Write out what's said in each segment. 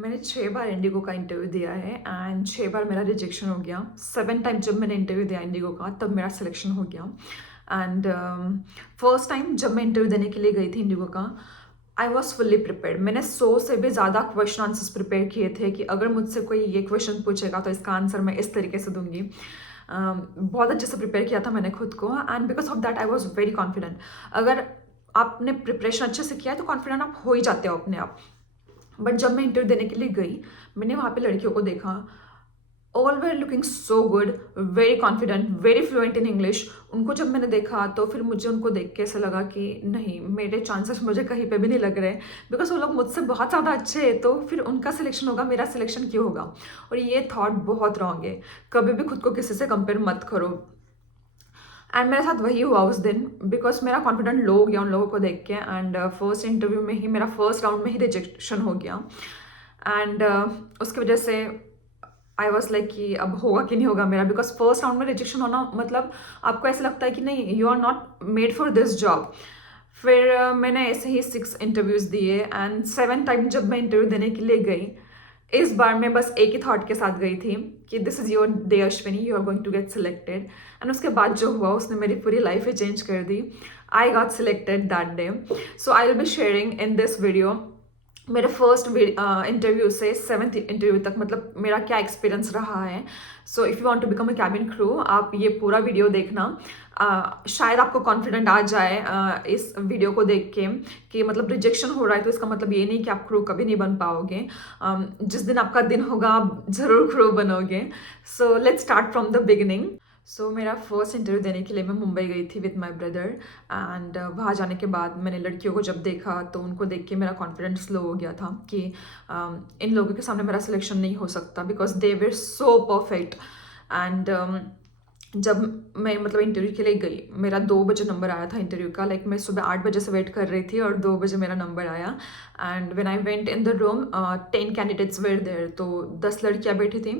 मैंने 6 बार इंडिगो का इंटरव्यू दिया है एंड 6 बार मेरा रिजेक्शन हो गया। 7 टाइम जब मैंने इंटरव्यू दिया इंडिगो का तब मेरा सिलेक्शन हो गया। एंड फर्स्ट टाइम जब मैं इंटरव्यू देने के लिए गई थी इंडिगो का, आई वॉज फुल्ली प्रिपेयर्ड। मैंने 100 से भी ज़्यादा क्वेश्चन आंसर्स प्रिपेयर किए थे कि अगर मुझसे कोई ये क्वेश्चन पूछेगा तो इसका आंसर मैं इस तरीके से दूंगी। बहुत अच्छे से प्रिपेयर किया था मैंने खुद को and because of that I was very confident. अगर आपने प्रिपरेशन अच्छे से किया है तो कॉन्फिडेंट आप हो ही जाते हो अपने आप। बट जब मैं इंटरव्यू देने के लिए गई, मैंने वहाँ पे लड़कियों को देखा, all where looking so good, very confident, very fluent in English. उनको जब मैंने देखा तो फिर मुझे उनको देख के ऐसा लगा कि नहीं, मेरे चांसेस मुझे कहीं पे भी नहीं लग रहे, बिकॉज वो लोग मुझसे बहुत ज़्यादा अच्छे हैं, तो फिर उनका सिलेक्शन होगा, मेरा सिलेक्शन क्यों होगा। और ये थॉट बहुत रॉन्ग है। कभी भी खुद को किसी से कंपेयर मत करो। एंड मेरे साथ वही हुआ उस दिन, बिकॉज मेरा कॉन्फिडेंट लो हो गया उन लोगों को देख के। एंड फर्स्ट इंटरव्यू में ही मेरा फर्स्ट राउंड में ही रिजेक्शन हो गया। एंड उसकी वजह से आई वॉज लाइक कि अब होगा कि नहीं होगा मेरा, बिकॉज फर्स्ट राउंड में रिजेक्शन होना मतलब आपको ऐसा लगता है कि नहीं, you are not made for this job. फिर मैंने ऐसे ही 6 इंटरव्यूज़ दिए एंड 7 टाइम जब मैं इंटरव्यू देने के लिए गई, इस बार मैं बस एक ही थॉट के साथ गई थी कि this is your day Ashwini, you are going to get selected. And उसके बाद जो हुआ उसने मेरी पूरी लाइफ ही चेंज कर दी। I got selected that day. So I will be sharing in this video मेरे फर्स्ट इंटरव्यू से 7th इंटरव्यू तक मतलब मेरा क्या एक्सपीरियंस रहा है। So if you want to become a cabin crew, आप ये पूरा वीडियो देखना। शायद आपको कॉन्फिडेंट आ जाए इस वीडियो को देख के कि मतलब रिजेक्शन हो रहा है तो इसका मतलब ये नहीं कि आप क्रू कभी नहीं बन पाओगे। जिस दिन आपका दिन होगा आप ज़रूर क्रू बनोगे। So let's start from the beginning. So मेरा फर्स्ट इंटरव्यू देने के लिए मैं मुंबई गई थी विद माई ब्रदर। एंड वहाँ जाने के बाद मैंने लड़कियों को जब देखा तो उनको देख के मेरा कॉन्फिडेंस लो हो गया था कि इन लोगों के सामने मेरा सिलेक्शन नहीं हो सकता, because they were so perfect. And जब मैं मतलब इंटरव्यू के लिए गई, मेरा 2 बजे नंबर आया था इंटरव्यू का। लाइक मैं सुबह 8 बजे से वेट कर रही थी और 2 बजे मेरा नंबर आया। And when I went in the room, 10 candidates were there, तो 10 लड़कियां बैठी थी।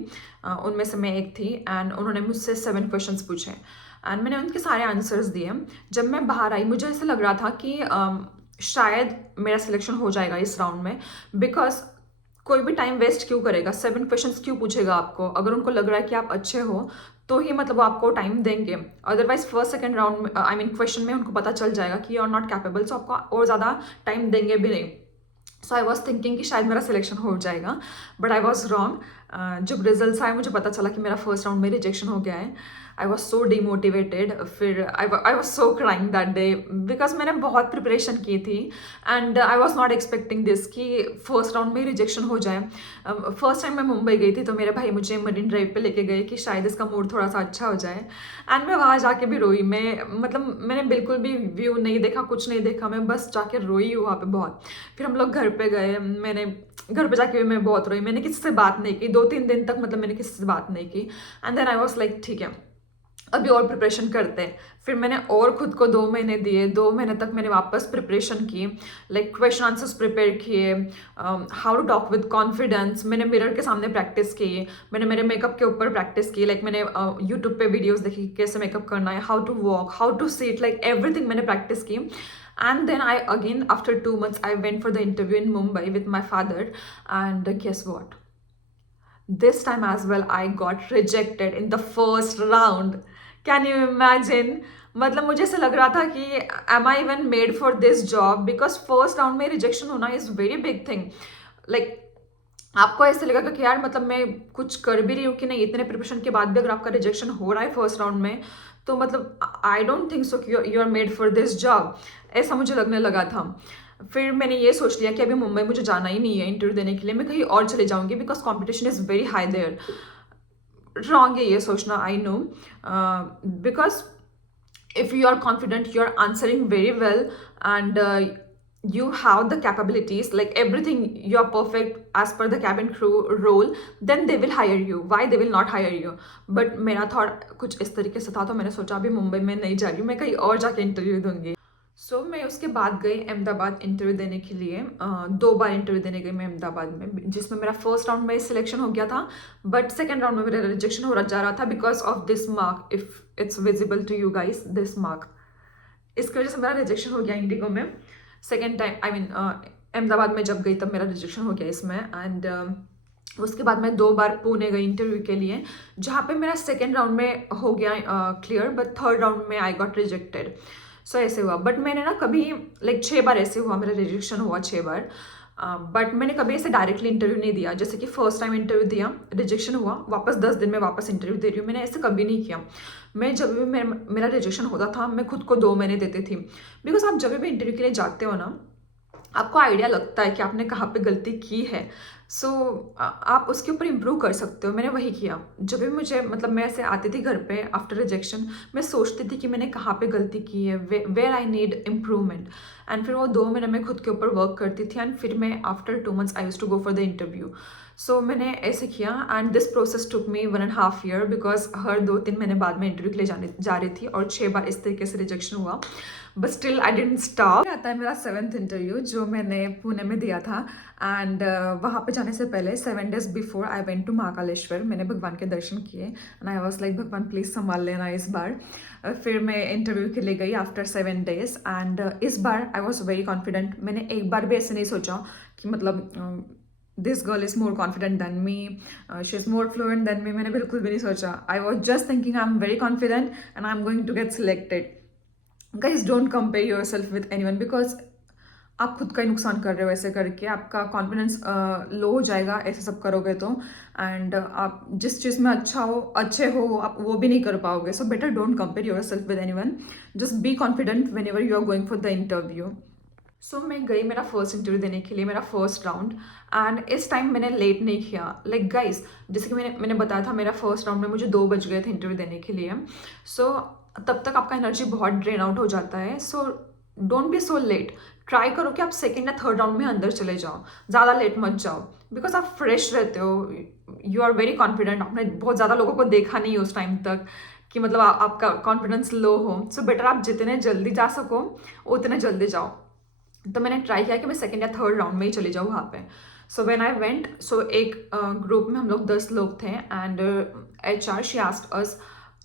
उनमें से मैं एक थी एंड उन्होंने मुझसे 7 क्वेश्चंस पूछे एंड मैंने उनके सारे आंसर्स दिए। जब मैं बाहर आई मुझे ऐसा लग रहा था कि शायद मेरा सिलेक्शन हो जाएगा इस राउंड में, बिकॉज कोई भी टाइम वेस्ट क्यों करेगा, 7 क्वेश्चंस क्यों पूछेगा आपको। अगर उनको लग रहा है कि आप अच्छे हो तो ही मतलब वो आपको टाइम देंगे। अदरवाइज फर्स्ट सेकंड राउंड में आई मीन क्वेश्चन में उनको पता चल जाएगा कि यू आर नॉट कैपेबल, सो आपको और ज़्यादा टाइम देंगे भी नहीं। सो आई वॉज थिंकिंग कि शायद मेरा सिलेक्शन हो जाएगा, बट आई वॉज रॉन्ग। जब रिजल्ट आए मुझे पता चला कि मेरा फर्स्ट राउंड में रिजेक्शन हो गया है। I was so demotivated. फिर I was so crying that day, because मैंने बहुत प्रिपरेशन की थी and I was not expecting this कि फर्स्ट राउंड में रिजेक्शन हो जाए। फर्स्ट टाइम मैं मुंबई गई थी तो मेरे भाई मुझे मरीन ड्राइव पे लेके गए कि शायद इसका मूड थोड़ा सा अच्छा हो जाए। एंड मैं वहाँ जाके भी रोई। मैं मतलब मैंने बिल्कुल भी व्यू नहीं देखा, कुछ नहीं देखा, मैं बस जाके रोई वहाँ पे बहुत। फिर हम लोग घर पे गए, मैंने घर पे जाके भी मैं बहुत रोई। मैंने किसी से बात नहीं की 2-3 दिन तक, मतलब मैंने किसी से बात नहीं की। And then I was like ठीक है, अभी और प्रिपरेशन करते हैं। फिर मैंने और खुद को 2 महीने दिए। 2 महीने तक मैंने वापस प्रिपरेशन की, लाइक क्वेश्चन आंसर्स प्रिपेयर किए, how to talk with confidence. मैंने मिरर के सामने प्रैक्टिस की, मैंने मेरे मेकअप के ऊपर प्रैक्टिस की। लाइक मैंने यूट्यूब पे वीडियोस देखी कैसे मेकअप करना है, how to walk, how to sit, like everything मैंने प्रैक्टिस की। And then I again, after 2 months, I went for the interview in Mumbai with my father. And guess what? This time as well, I got rejected in the first round. Can you imagine? मतलब मुझे ऐसा लग रहा था कि am I even made for this job? Because first round में rejection होना is very big thing. Like आपको ऐसे लगेगा कि यार मतलब मैं कुछ कर भी रही हूँ कि नहीं, इतने प्रिपरेशन के बाद भी अगर आपका रिजेक्शन हो रहा है फर्स्ट राउंड में तो मतलब आई डोंट थिंक सो कि you are made for this job, ऐसा मुझे लगने लगा था। फिर मैंने ये सोच लिया कि अभी मुंबई मुझे जाना ही नहीं है इंटरव्यू देने के लिए, मैं कहीं और चले जाऊंगी because competition is very high there. Wrong है ये सोचना, I know, because if you are confident, you are answering very well, and you have the capabilities, like everything, you are perfect as per the cabin crew role, then they will hire you. Why they will not hire you? But मेरा thought कुछ इस तरीके से था, तो मैंने सोचा अभी मुंबई में नहीं जा रही हूँ, मैं कहीं और जाके इंटरव्यू दूंगी। सो मैं उसके बाद गई अहमदाबाद इंटरव्यू देने के लिए। 2 बार इंटरव्यू देने गई मैं अहमदाबाद में, जिसमें मेरा फर्स्ट राउंड में सिलेक्शन हो गया था, बट सेकेंड राउंड में मेरा रिजेक्शन हो जा रहा था because of this mark. If it's visible to you guys, this mark, इसकी वजह से मेरा रिजेक्शन हो गया इंडिगो में। Second time I mean Ahmedabad में जब गई तब मेरा रिजेक्शन हो गया इसमें। एंड उसके बाद मैं 2 बार पुणे गई इंटरव्यू के लिए, जहाँ पे मेरा सेकेंड राउंड में हो गया क्लियर, बट थर्ड राउंड में आई गॉट रिजेक्टेड। सो ऐसे हुआ। बट मैंने ना कभी लाइक 6 बार ऐसे हुआ, मेरा रिजेक्शन हुआ 6 बार। बट मैंने कभी ऐसे डायरेक्टली इंटरव्यू नहीं दिया, जैसे कि फर्स्ट टाइम इंटरव्यू दिया, रिजेक्शन हुआ, वापस 10 दिन में वापस इंटरव्यू दे रही हूँ, मैंने ऐसे कभी नहीं किया। मैं जब भी मेरा रिजेक्शन होता था, मैं खुद को 2 महीने देती थी। बिकॉज आप जब भी इंटरव्यू के लिए जाते हो ना, आपको आइडिया लगता है कि आपने कहाँ पे गलती की है। सो आप उसके ऊपर इम्प्रूव कर सकते हो। मैंने वही किया। जब भी मुझे मतलब मैं ऐसे आती थी घर पे आफ्टर रिजेक्शन, मैं सोचती थी कि मैंने कहाँ पे गलती की है, where I need improvement. And फिर वो 2 महीने में खुद के ऊपर वर्क करती थी। एंड फिर मैं after 2 months I use to go for the interview. So मैंने ऐसे किया। And this process took me 1.5 year, because हर 2-3 महीने बाद में इंटरव्यू के लिए जा रही थी, और 6 बार इस तरीके से रिजेक्शन हुआ। But still I didn't stop. आता है मेरा 7th इंटरव्यू, जो मैंने पुणे में दिया था। एंड वहाँ पे जाने से पहले 7 days before I went to Mahakaleshwar. मैंने भगवान के दर्शन किए एंड आई वॉज लाइक भगवान प्लीज़ संभाल लेना इस बार। फिर मैं इंटरव्यू के लिए गई आफ्टर 7 days। एंड इस बार आई वॉज वेरी कॉन्फिडेंट। मैंने एक बार भी ऐसे नहीं सोचा कि मतलब this girl is more confident than me, she is more fluent than me. मैंने बिल्कुल भी नहीं सोचा। I was just thinking I am very confident and I am going to get selected. Guys don't compare yourself with anyone, because आप खुद का ही नुकसान कर रहे हो ऐसे करके। आपका कॉन्फिडेंस लो हो जाएगा ऐसे सब करोगे तो। एंड आप जिस चीज़ में अच्छे हो आप वो भी नहीं कर पाओगे। So better don't compare yourself with anyone, just be confident whenever you are going for the interview. So मैं गई मेरा फर्स्ट इंटरव्यू देने के लिए, मेरा फर्स्ट राउंड। एंड इस टाइम मैंने लेट नहीं किया। लाइक गाइज, जैसे कि मैंने बताया था, मेरा फर्स्ट राउंड में मुझे 2 बज गए थे इंटरव्यू देने के लिए। सो तब तक आपका एनर्जी बहुत ड्रेन आउट हो जाता है। So don't be so let. Try करो कि आप सेकेंड या थर्ड राउंड में अंदर चले जाओ, ज़्यादा लेट मत जाओ। बिकॉज आप फ्रेश रहते हो, यू आर वेरी कॉन्फिडेंट। आपने बहुत ज़्यादा लोगों को देखा नहीं उस टाइम तक कि मतलब आपका कॉन्फिडेंस लो हो। सो बेटर आप जितने जल्दी जा सको उतने जल्दी जाओ। तो मैंने ट्राई किया कि मैं सेकेंड या थर्ड राउंड में ही चली जाऊँ वहाँ पे। सो व्हेन आई वेंट, सो एक ग्रुप में हम लोग 10 लोग थे। And HR she asked us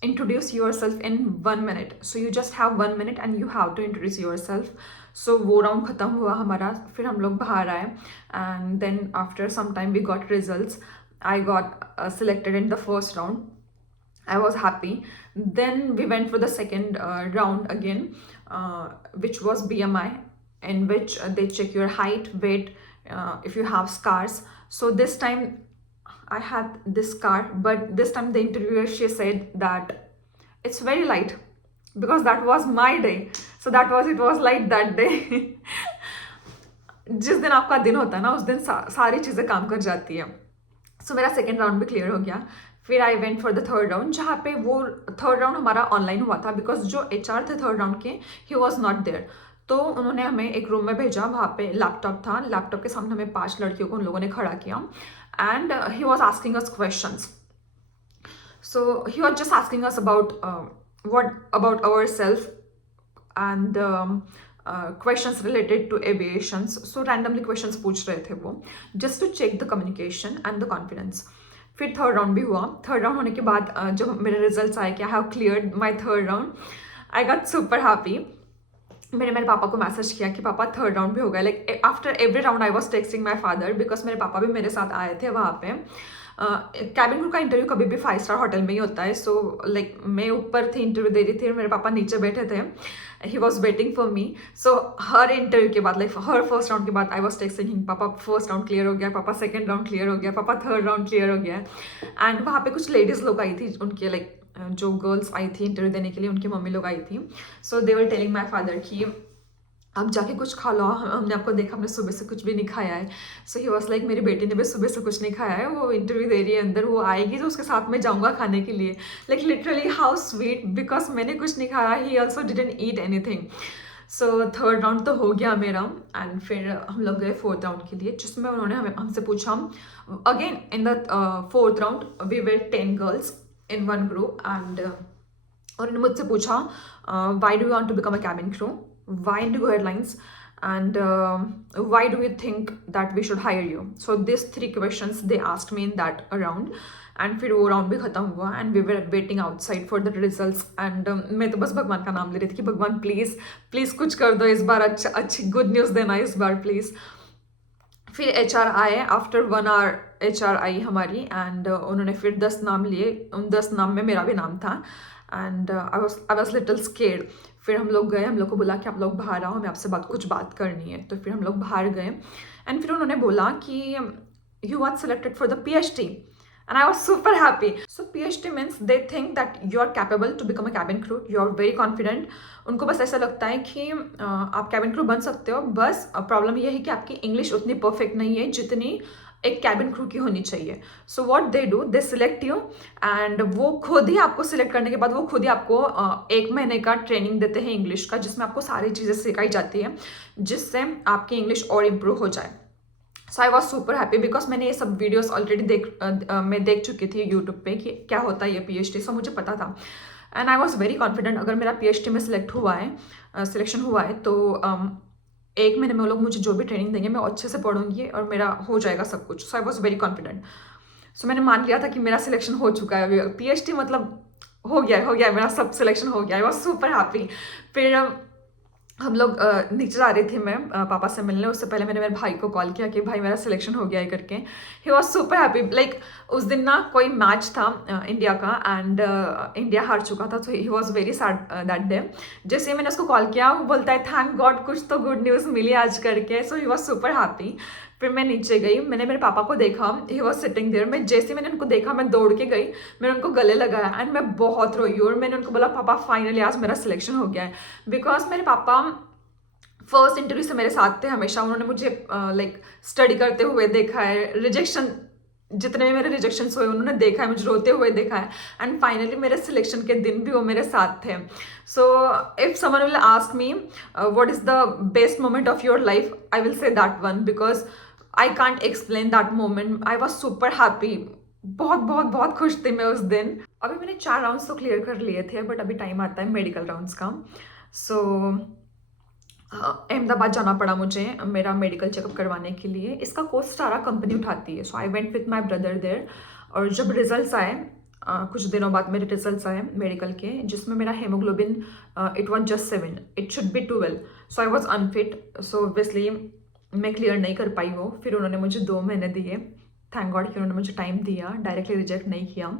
introduce yourself in 1 minute। So you just have 1 minute and you have to introduce yourself. So वो राउंड ख़त्म हुआ हमारा। फिर हम लोग बाहर आए and then after some time we got results. I got selected in the first round. I was happy. Then we went for the second round again, which was BMI, in which they check your height, weight, if you have scars. So this time I had this scar, but this time the interviewer, she said that it's very light, because that was my day. So it was light that day. जिस दिन आपका दिन होता है ना, उस दिन सारी चीज़ें काम कर जाती है। सो मेरा सेकेंड राउंड भी क्लियर हो गया। फिर I went for the third round, जहाँ पे वो थर्ड राउंड हमारा ऑनलाइन हुआ था, बिकॉज जो HR थे थर्ड राउंड के, ही वॉज नॉट देयर। तो उन्होंने हमें एक रूम में भेजा, वहाँ पे लैपटॉप था। लैपटॉप के सामने हमें 5 लड़कियों को उन लोगों ने खड़ा किया and he was asking us questions. So he was just asking us about our self and questions related to aviations. So randomly questions पूछ रहे थे वो, just to check the communication and the confidence. फिर third round भी हुआ। Third round होने के बाद जब मेरे रिजल्ट्स आए कि I have cleared my third round, I got super happy. मैंने मेरे पापा को मैसेज किया कि पापा थर्ड राउंड भी हो गया। Like after every round I was texting my father, because मेरे पापा भी मेरे साथ आए थे वहाँ पे। कैबिन क्रू का इंटरव्यू कभी भी 5 स्टार होटल में ही होता है। सो लाइक मैं ऊपर थी, इंटरव्यू दे रही थी, मेरे पापा नीचे बैठे थे। He was waiting for me. So her interview के बाद, लाइक हर फर्स्ट राउंड के बाद, आई वॉज टेक्सिंग हिम, पापा फर्स्ट राउंड क्लियर हो गया, पापा सेकेंड राउंड क्लियर हो गया, पापा थर्ड राउंड क्लियर हो गया। एंड वहाँ पे कुछ लेडीज़ लोग आई थी, उनके लाइक जो गर्ल्स आई थी इंटरव्यू देने के लिए, उनकी मम्मी लोग आई थी। सो दे वर टेलिंग माई फादर कि आप जाके कुछ खा लो, हमने आपको देखा, हमने सुबह से कुछ भी नहीं खाया है। सो ही वॉज लाइक मेरी बेटी ने भी सुबह से कुछ नहीं खाया है, वो इंटरव्यू दे रही है अंदर, वो आएगी तो उसके साथ में जाऊँगा खाने के लिए। Like literally how sweet, because मैंने कुछ नहीं खाया, he also didn't eat anything. So third round तो हो गया मेरा। एंड फिर हम लोग गए फोर्थ राउंड के लिए, जिसमें उन्होंने हमसे पूछा again in the fourth round we were 10 girls in one group. And उन्होंने मुझसे पूछा why do you want to become a cabin crew, why Indigo Airlines, and why do you think that we should hire you? So these 3 questions they asked me in that round. And फिर वो round भी ख़त्म हुआ and we were waiting outside for the results. And मैं तो बस भगवान का नाम ले रही थी कि भगवान प्लीज़ प्लीज़ कुछ कर दो इस बार, अच्छी गुड न्यूज़ देना इस बार प्लीज़। फिर एचआर आए, आफ्टर 1 आवर एचआर आई हमारी, एंड उन्होंने फिर 10 नाम लिए, उन 10 नाम में मेरा भी नाम था, and I was little scared. फिर हम लोग गए, हम लोग को बोला कि आप लोग बाहर आओ, हमें आपसे कुछ बात करनी है। तो फिर हम लोग बाहर गए, एंड फिर उन्होंने बोला कि you are selected for the PhD, and I was super happy. So PhD means they think that you are capable to become a cabin crew. You are very confident. उनको बस ऐसा लगता है कि आप कैबिन क्रू बन सकते हो, बस प्रॉब्लम ये है कि आपकी इंग्लिश उतनी परफेक्ट नहीं है जितनी एक कैबिन क्रू की होनी चाहिए। So what they do, they select you, and वो खुद ही आपको सिलेक्ट करने के बाद वो खुद ही आपको 1 महीने का ट्रेनिंग देते हैं इंग्लिश का, जिसमें आपको सारी चीज़ें सिखाई जाती है, जिससे आपकी इंग्लिश और इम्प्रूव हो जाए। So I was super happy because मैंने ये सब वीडियोस ऑलरेडी मैं देख चुकी थी यूट्यूब पे कि क्या होता है ये PhD, सो मुझे पता था, and I was very confident अगर मेरा PhD में सिलेक्शन हुआ है तो 1 महीने में वो लोग मुझे जो भी ट्रेनिंग देंगे मैं अच्छे से पढ़ूंगी और मेरा हो जाएगा सब कुछ। सो आई वॉज वेरी कॉन्फिडेंट। सो मैंने मान लिया था कि मेरा सिलेक्शन हो चुका है, PhD मतलब हो गया मेरा सब सिलेक्शन हो गया। आई वॉज सुपर हैप्पी। फिर हम लोग नीचे जा रही थी मैं पापा से मिलने, उससे पहले मैंने मेरे भाई को कॉल किया कि भाई मेरा सिलेक्शन हो गया है करके। He was super happy. Like उस दिन ना कोई मैच था इंडिया का, एंड इंडिया हार चुका था, तो he was very sad that day. जैसे मैंने उसको कॉल किया वो बोलता है थैंक गॉड कुछ तो गुड न्यूज़ मिली आज करके। सो ही वॉज सुपर हैप्पी। फिर मैं नीचे गई, मैंने मेरे पापा को देखा, ही वॉज सिटिंग देयर। मैं जैसे मैंने उनको देखा मैं दौड़ के गई, मैंने उनको गले लगाया एंड मैं बहुत रोई, और मैंने उनको बोला पापा फाइनली आज मेरा सिलेक्शन हो गया है। बिकॉज मेरे पापा फर्स्ट इंटरव्यू से मेरे साथ थे हमेशा, उन्होंने मुझे लाइक स्टडी करते हुए देखा है, रिजेक्शन जितने भी मेरे रिजेक्शंस हुए उन्होंने देखा है, मुझे रोते हुए देखा है, एंड फाइनली मेरे सिलेक्शन के दिन भी वो मेरे साथ थे। So if someone will ask me what is the best moment of your life, I will say that one, because I can't explain that moment. I was super happy, बहुत बहुत बहुत खुश थी मैं उस दिन। अभी मैंने 4 राउंड्स तो क्लियर कर लिए थे, बट अभी टाइम आता है मेडिकल राउंड्स का। सो अहमदाबाद जाना पड़ा मुझे मेरा मेडिकल चेकअप करवाने के लिए। इसका कॉस्ट सारा कंपनी उठाती है। So I went with my brother there, और जब रिजल्ट्स आए कुछ दिनों बाद मेरे रिजल्ट्स आए मेडिकल के, जिसमें मेरा haemoglobin it was just 7, it should be 12। So I was unfit, so obviously मैं क्लियर नहीं कर पाई वो। फिर उन्होंने मुझे 2 महीने दिए, थैंक गॉड कि उन्होंने मुझे टाइम दिया, डायरेक्टली रिजेक्ट नहीं किया।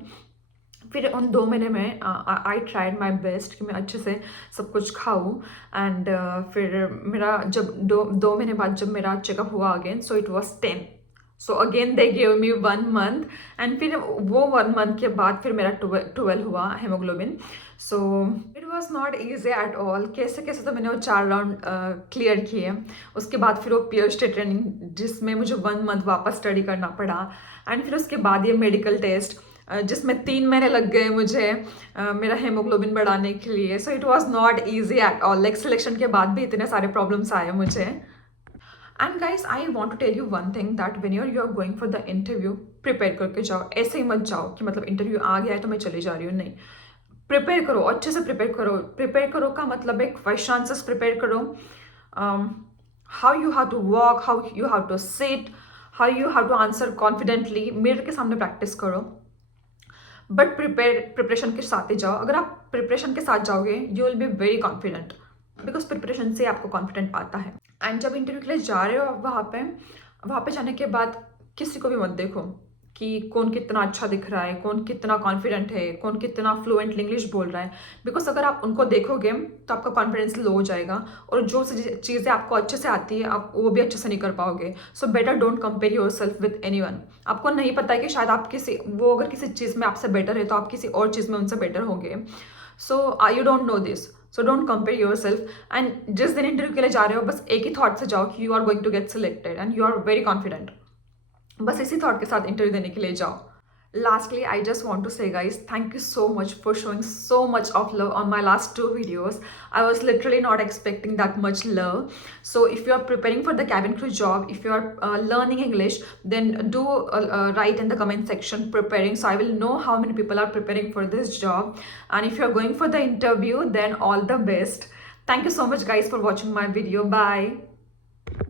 फिर उन 2 महीने में आई ट्राइड माई बेस्ट कि मैं अच्छे से सब कुछ खाऊं, एंड फिर मेरा जब दो महीने बाद जब मेरा चेकअप हुआ again, so it was 10। So again they give me 1 month, and फिर वो 1 मंथ के बाद फिर मेरा 12 हुआ haemoglobin. So it was not easy at all. कैसे कैसे तो मैंने वो 4 राउंड क्लियर किए। उसके बाद फिर वो PhD ट्रेनिंग जिसमें मुझे 1 मंथ वापस स्टडी करना पड़ा, एंड फिर उसके बाद ये मेडिकल टेस्ट जिसमें 3 महीने लग गए मुझे मेरा हेमोग्लोबिन बढ़ाने के लिए। So it was not easy at all. Like selection के बाद भी इतने सारे प्रॉब्लम्स आए मुझे। And guys I want to tell you one thing that when you are going for the interview, prepare करके जाओ। ऐसे ही मत जाओ कि मतलब इंटरव्यू आ गया है तो मैं चली जा रही हूँ, नहीं। प्रिपेयर करो, अच्छे से प्रिपेयर करो। प्रिपेयर करो का मतलब एक क्वेश्चन आंसर्स प्रिपेयर करो, how you have to walk, how you have to sit, how you have to answer confidently. Mirror के सामने प्रैक्टिस करो, बट प्रिपरेशन के साथ ही जाओ। अगर आप प्रिपरेशन के साथ जाओगे you will be very confident, because preparation से आपको कॉन्फिडेंट आता है। एंड जब इंटरव्यू के लिए जा रहे हो आप वहाँ पे जाने के बाद किसी को भी मत देखो कि कौन कितना अच्छा दिख रहा है, कौन कितना कॉन्फिडेंट है, कौन कितना फ्लुएंट इंग्लिश बोल रहा है। बिकॉज अगर आप उनको देखोगे तो आपका कॉन्फिडेंस लो हो जाएगा, और जो चीज़ें आपको अच्छे से आती है आप वो भी अच्छे से नहीं कर पाओगे। So better don't compare yourself with anyone. आपको नहीं पता है कि शायद आप वो अगर किसी चीज़ में आपसे बेटर है तो आप किसी और चीज़ में उनसे बेटर होंगे। So you don't know this, so don't compare your self. And जिस दिन इंटरव्यू के लिए जा रहे हो बस एक ही थॉट से जाओ कि you are going to get selected and you are very confident. बस इसी थॉट के साथ इंटरव्यू देने के लिए जाओ। Lastly, I just want to say guys, thank you so much for showing so much of love on my last 2 videos. I was literally not expecting that much love. So if you are preparing for the cabin crew job, if you are learning English, then do write in the comment section preparing, so I will know how many people are preparing for this job. And if you are going for the interview, then all the best. Thank you so much guys for watching my video. Bye.